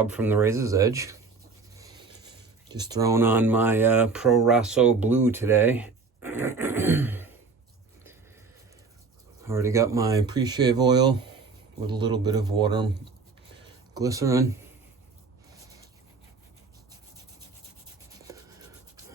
Rob from the Razor's Edge. Just throwing on my Pro Rosso Blue today. Already got my pre-shave oil with a little bit of water and glycerin.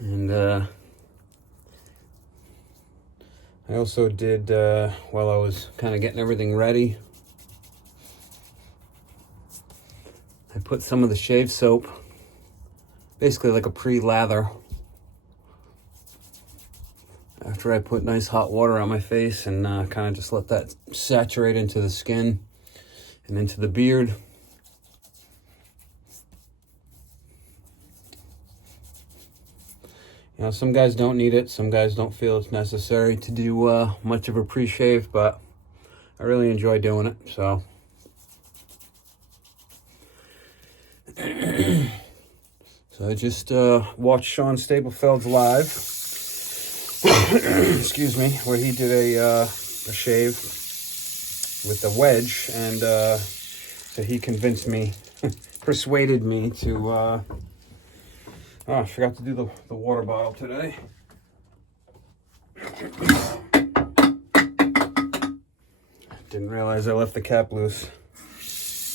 And I also did, while I was kind of getting everything ready, I put some of the shave soap, basically like a pre-lather, after I put nice hot water on my face, and kind of just let that saturate into the skin and into the beard. You know, some guys don't need it. Some guys don't feel it's necessary to do much of a pre-shave, but I really enjoy doing it, so. So I just watched Sean Staplefeld's live, excuse me, where he did a shave with a wedge, and so he convinced me, persuaded me to, oh, I forgot to do the water bottle today. Didn't realize I left the cap loose.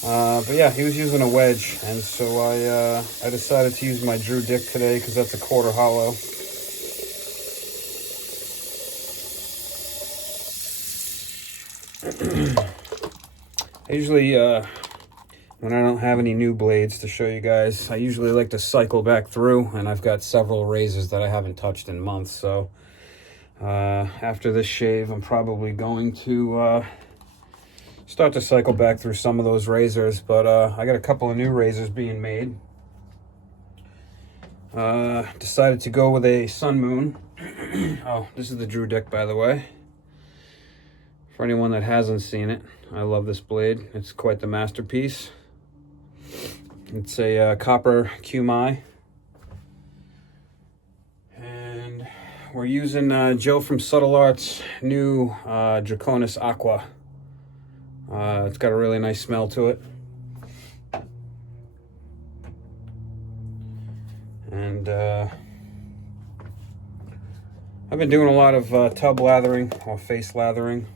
But yeah, he was using a wedge, and so I decided to use my Drew Dick today because that's a quarter hollow. I usually, when I don't have any new blades to show you guys, I usually like to cycle back through, and I've got several razors that I haven't touched in months, so after this shave, I'm probably going to start to cycle back through some of those razors, but I got a couple of new razors being made. Decided to go with a Sun Moon. Oh, this is the Drew Dick, by the way. For anyone that hasn't seen it, I love this blade. It's quite the masterpiece. It's a copper QMI. And we're using Joe from Subtle Art's new Draconis Aqua. It's got a really nice smell to it. And I've been doing a lot of tub lathering or face lathering.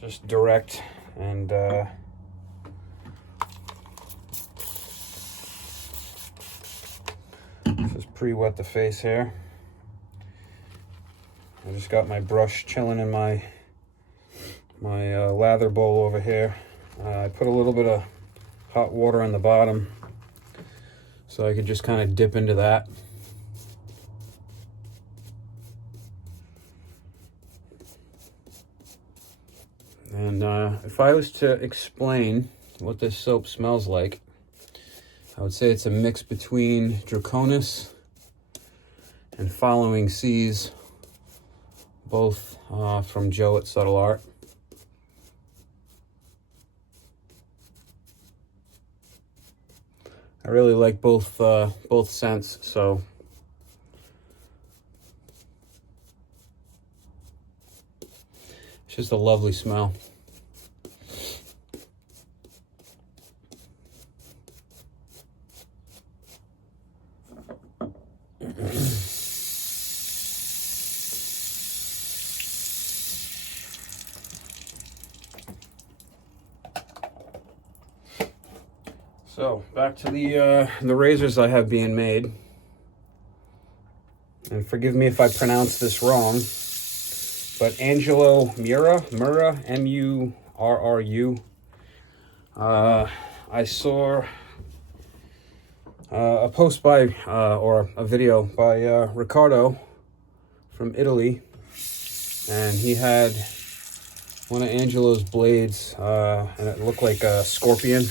Just direct, and just pre-wet the face here. I just got my brush chilling in my lather bowl over here. I put a little bit of hot water on the bottom so I could just kind of dip into that. And if I was to explain what this soap smells like, I would say it's a mix between Draconis and Following Seas, both from Joe at Subtle Art. I really like both scents, so it's just a lovely smell. So back to the razors I have being made, and forgive me if I pronounce this wrong, but Angelo Murra, M-U-R-R-U. I saw a post by, or a video by Riccardo from Italy, and he had one of Angelo's blades, and it looked like a scorpion.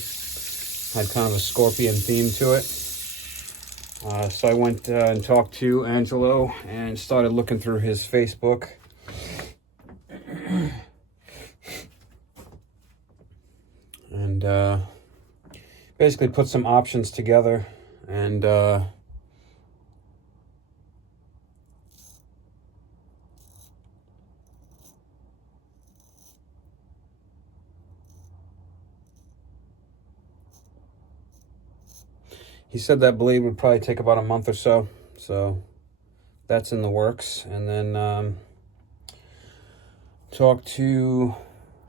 Had kind of a scorpion theme to it. So I went and talked to Angelo and started looking through his Facebook. And basically put some options together, and he said that blade would probably take about a month or so. So that's in the works. And then talked to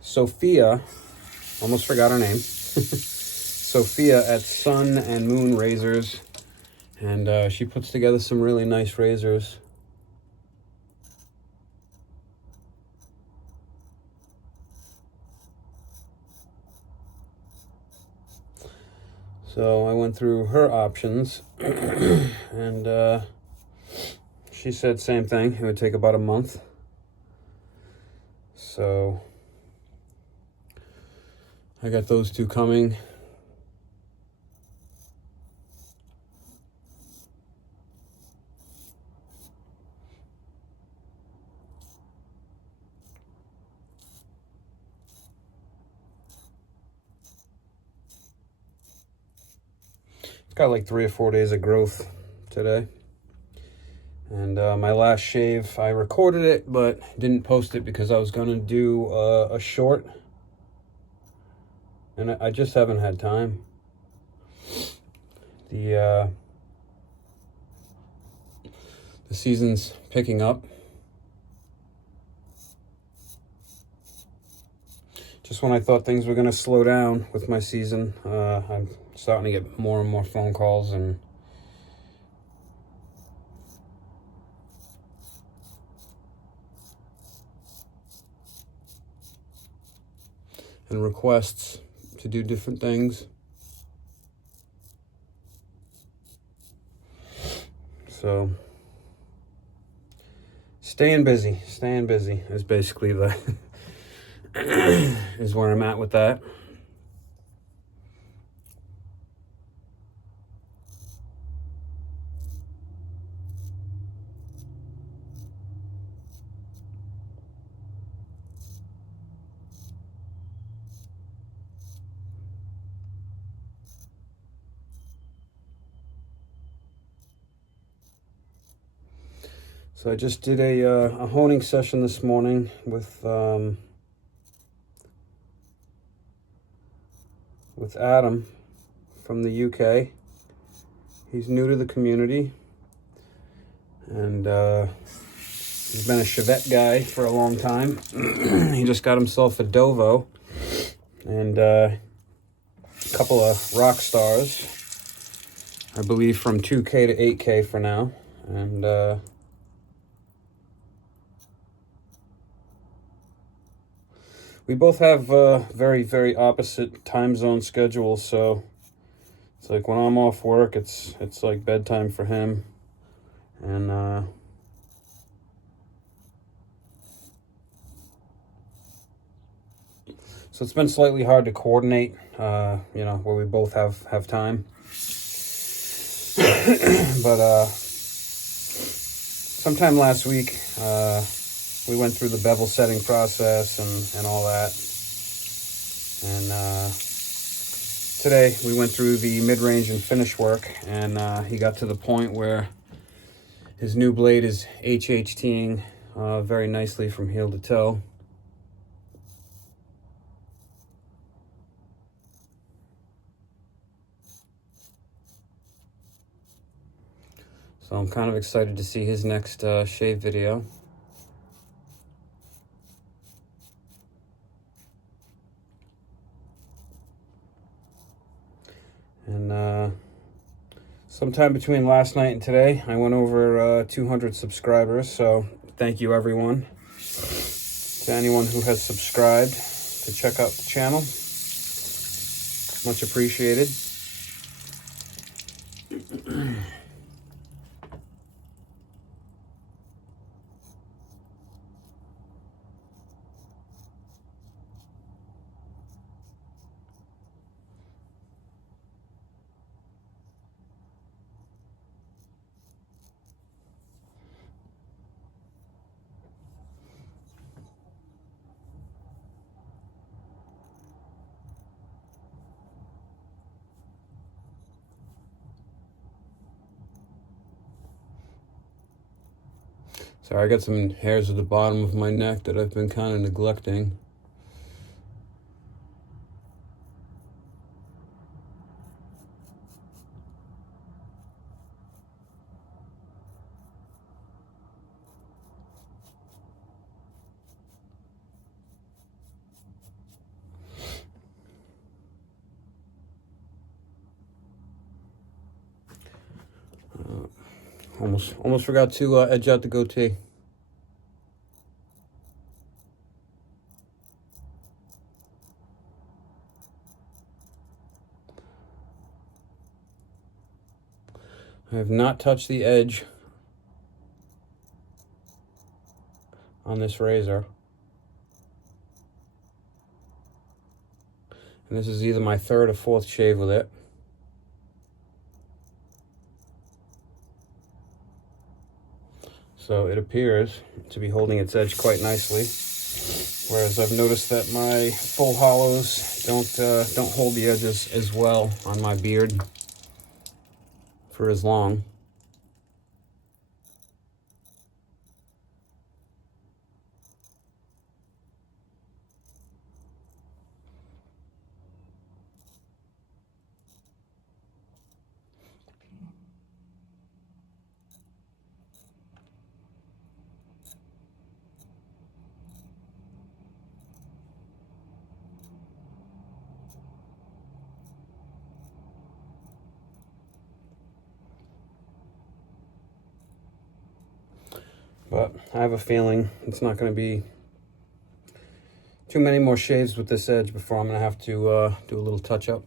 Sophia, almost forgot her name, Sophia at Sun and Moon Razors. And she puts together some really nice razors. So I went through her options, and she said same thing. It would take about a month. So I got those two coming. Got like 3 or 4 days of growth today. And my last shave, I recorded it, but didn't post it because I was going to do a short. And I just haven't had time. The season's picking up. Just when I thought things were going to slow down with my season, I'm starting to get more and more phone calls and requests to do different things. So staying busy is basically the is where I'm at with that. So I just did a honing session this morning with Adam from the UK. He's new to the community, and he's been a Chevette guy for a long time. He just got himself a Dovo and a couple of rock stars, I believe from 2K to 8K for now. And we both have very, very opposite time zone schedules, so it's like when I'm off work, it's like bedtime for him. And so it's been slightly hard to coordinate, you know, where we both have time. But sometime last week, we went through the bevel setting process and all that. And today we went through the mid-range and finish work, and he got to the point where his new blade is HHTing very nicely from heel to toe. So I'm kind of excited to see his next shave video. And sometime between last night and today, I went over 200 subscribers. So thank you, everyone. To anyone who has subscribed to check out the channel. Much appreciated. Sorry, I got some hairs at the bottom of my neck that I've been kind of neglecting. Almost forgot to edge out the goatee. I have not touched the edge on this razor. And this is either my third or fourth shave with it. So it appears to be holding its edge quite nicely. Whereas I've noticed that my full hollows don't hold the edges as well on my beard for as long. But I have a feeling it's not going to be too many more shaves with this edge before I'm going to have to do a little touch up.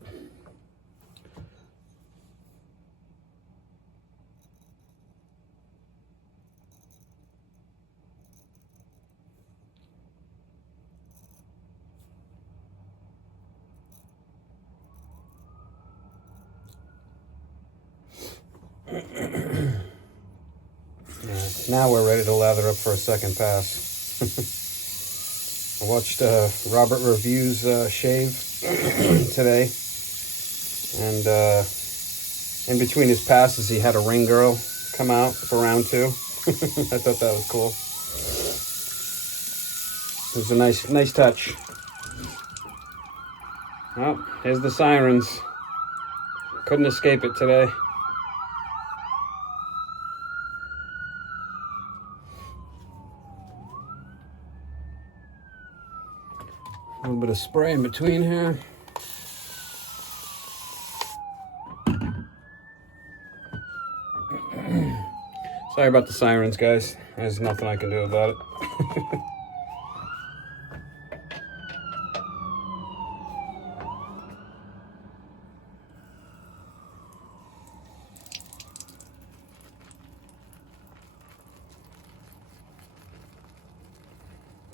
Now we're ready to lather up for a second pass. I watched Robert Review's shave today, and in between his passes he had a ring girl come out for round 2. I thought that was cool. It was a nice touch. Oh, here's the sirens. Couldn't escape it today. A little bit of spray in between here. Sorry about the sirens, guys. There's nothing I can do about it.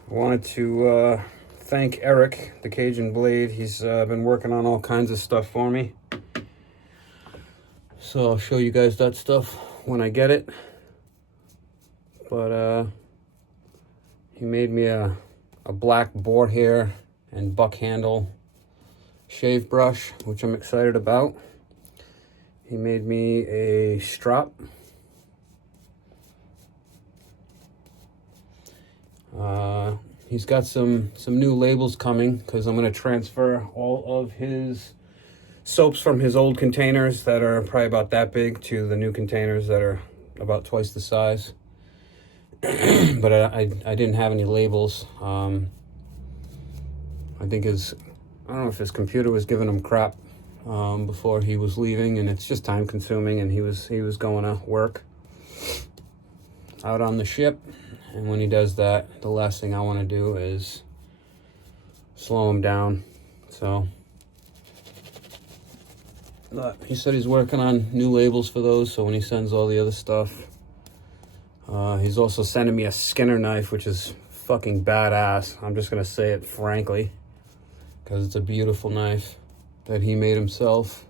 I wanted to thank Eric, the Cajun Blade. He's been working on all kinds of stuff for me. So I'll show you guys that stuff when I get it. But he made me a black boar hair and buck handle shave brush, which I'm excited about. He made me a strop. He's got some new labels coming because I'm going to transfer all of his soaps from his old containers that are probably about that big to the new containers that are about twice the size. But I didn't have any labels. I think I don't know if his computer was giving him crap before he was leaving, and it's just time consuming, and he was going to work out on the ship. And when he does that, the last thing I want to do is slow him down. So he said he's working on new labels for those, so when he sends all the other stuff, he's also sending me a Skinner knife, which is fucking badass. I'm just gonna say it frankly, because it's a beautiful knife that he made himself.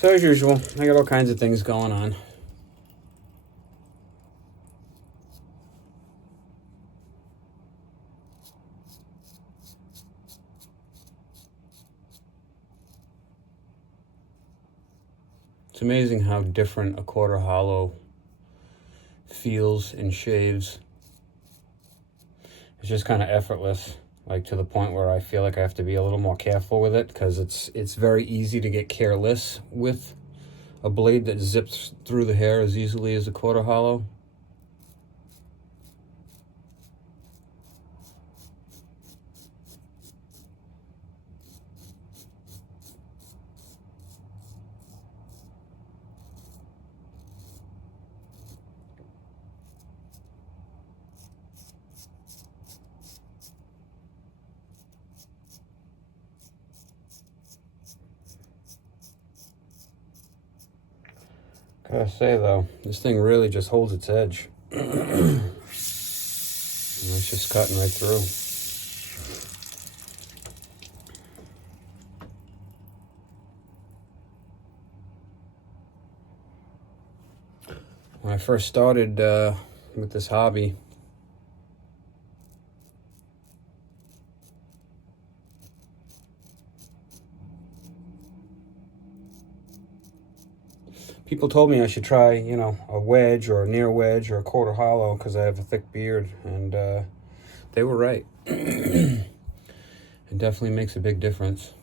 So as usual, I got all kinds of things going on. It's amazing how different a quarter hollow feels and shaves. it's just kind of effortless, like to the point where I feel like I have to be a little more careful with it, because it's very easy to get careless with a blade that zips through the hair as easily as a quarter hollow. Gotta say though, this thing really just holds its edge. It's just cutting right through. When I first started with this hobby, people told me I should try, you know, a wedge or a near wedge or a quarter hollow because I have a thick beard, and they were right. It definitely makes a big difference.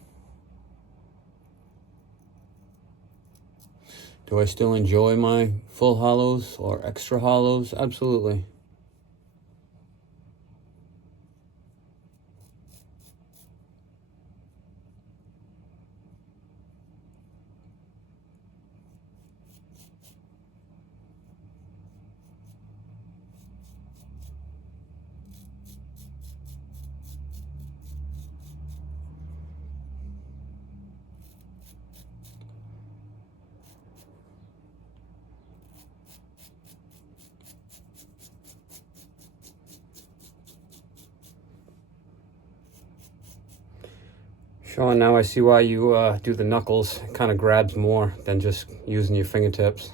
Do I still enjoy my full hollows or extra hollows? Absolutely. Sean, now I see why you do the knuckles. It kind of grabs more than just using your fingertips.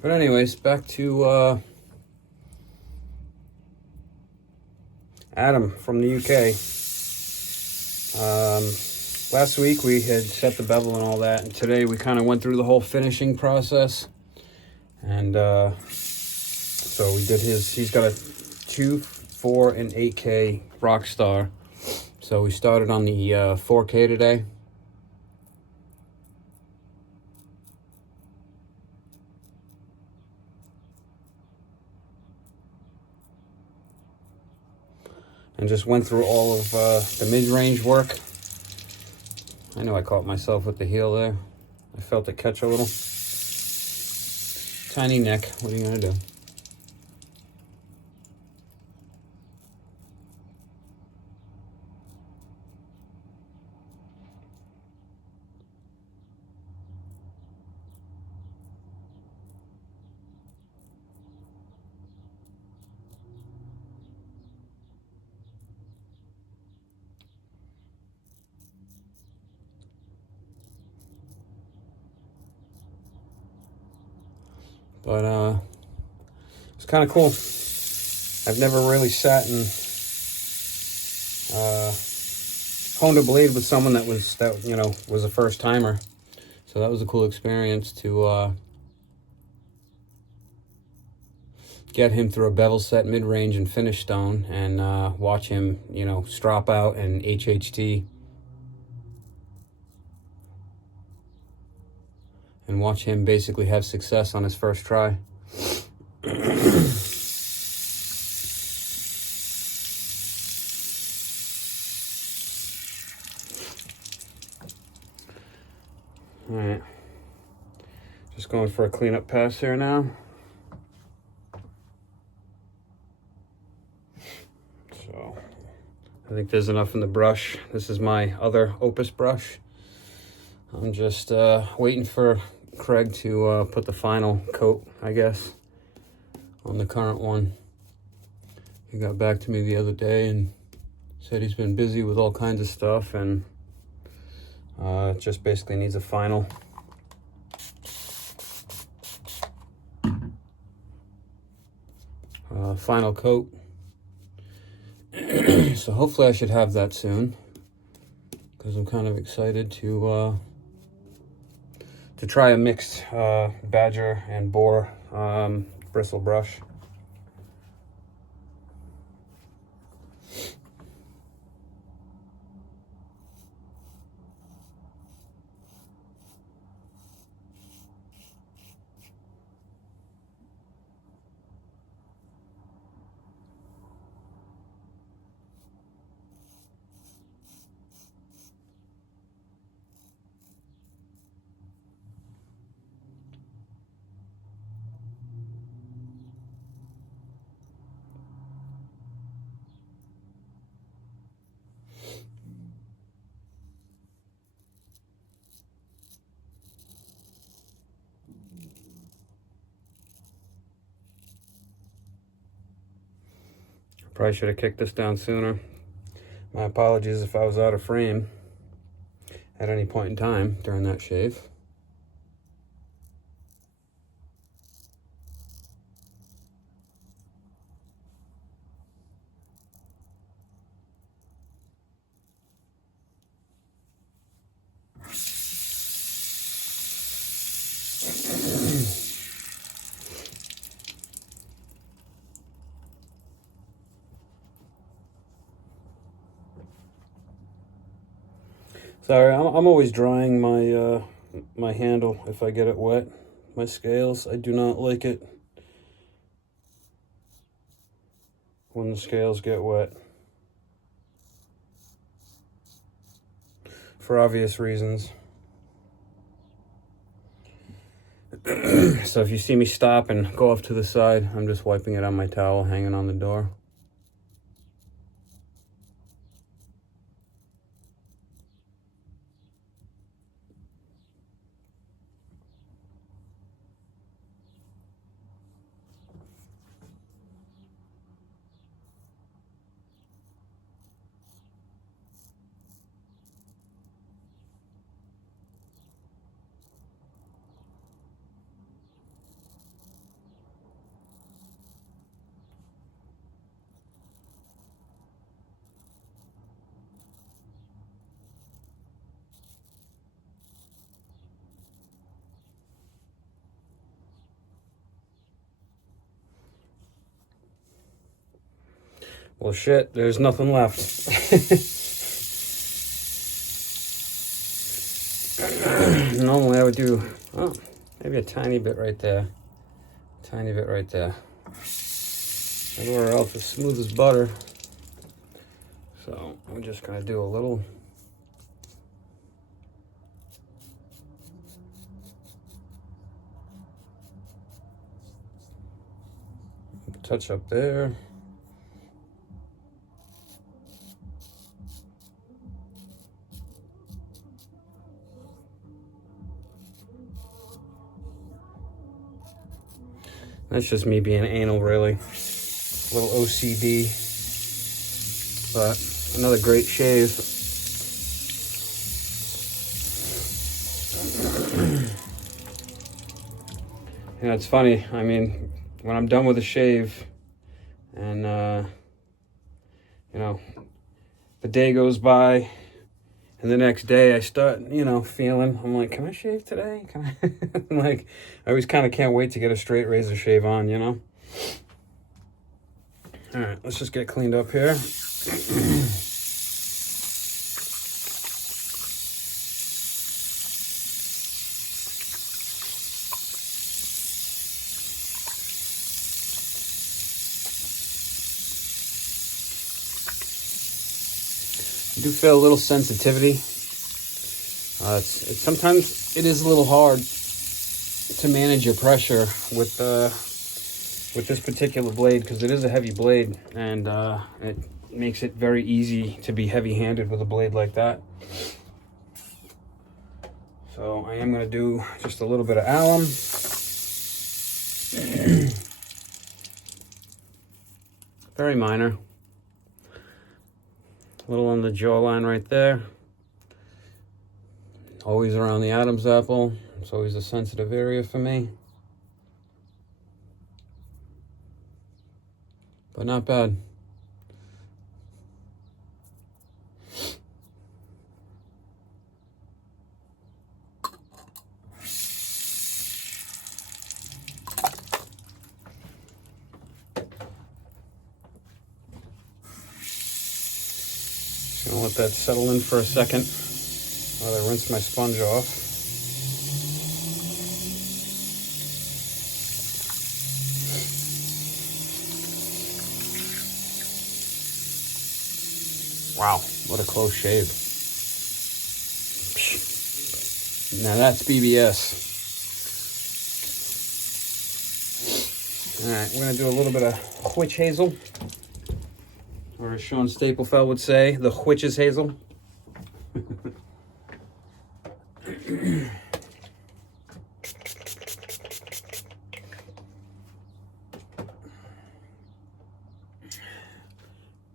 But anyways, back to Adam from the UK. Last week we had set the bevel and all that, and today we kind of went through the whole finishing process. And so we did he's got a 2, 4, and 8K Rockstar. So we started on the 4K today. And just went through all of the mid-range work. I know I caught myself with the heel there. I felt it catch a little. Tiny neck, what are you gonna do? But it's kind of cool. I've never really sat and honed a blade with someone that was a first timer. So that was a cool experience to get him through a bevel set, mid-range, and finish stone, and watch him, strop out and HHT. And watch him basically have success on his first try. All right, just going for a cleanup pass here now. So I think there's enough in the brush. This is my other Opus brush. I'm just waiting for Craig to put the final coat, I guess. on the current one. He got back to me the other day and said he's been busy with all kinds of stuff, and it just basically needs a final coat. So hopefully I should have that soon, because I'm kind of excited to try a mixed badger and boar bristle brush. Probably should have kicked this down sooner. My apologies if I was out of frame at any point in time during that shave. Sorry, I'm always drying my my handle if I get it wet. My scales, I do not like it when the scales get wet, for obvious reasons. So if you see me stop and go off to the side, I'm just wiping it on my towel hanging on the door. Well, shit, there's nothing left. Normally I would do, oh, maybe a tiny bit right there. Tiny bit right there. Everywhere else is smooth as butter. So I'm just gonna do a little. Touch up there. That's just me being anal, really. A little OCD. But another great shave. You know, it's funny. I mean, when I'm done with a shave and, you know, the day goes by and the next day I start, you know, feeling, I'm like, can I shave today? Can I? Like, I always kind of can't wait to get a straight razor shave on, you know? All right, let's just get cleaned up here. I do feel a little sensitivity. It's sometimes it is a little hard to manage your pressure with this particular blade, because it is a heavy blade, and it makes it very easy to be heavy-handed with a blade like that. So I am going to do just a little bit of alum. very minor. A little on the jawline right there. Always around the Adam's apple. It's always a sensitive area for me. But not bad. Just gonna let that settle in for a second while I rinse my sponge off. Wow, what a close shave. Now that's BBS. All right, we're gonna do a little bit of witch hazel, or as Sean Staplefeld would say, the witch's hazel.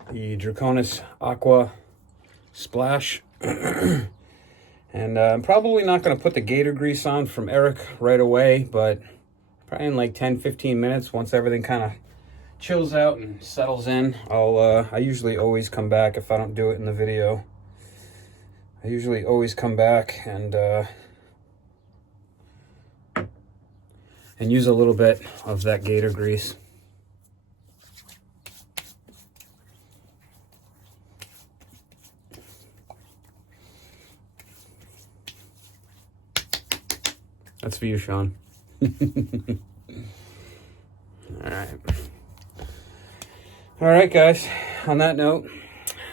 The Draconis Aqua Splash. And I'm probably not going to put the gator grease on from Eric right away, but probably in like 10-15 minutes, once everything kind of chills out and settles in, I usually always come back if I don't do it in the video. I usually always come back and use a little bit of that gator grease. That's for you, Sean. All right, guys. On that note,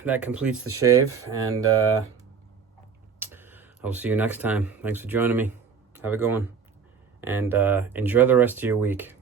that completes the shave, and I will see you next time. Thanks for joining me. Have a good one, and enjoy the rest of your week.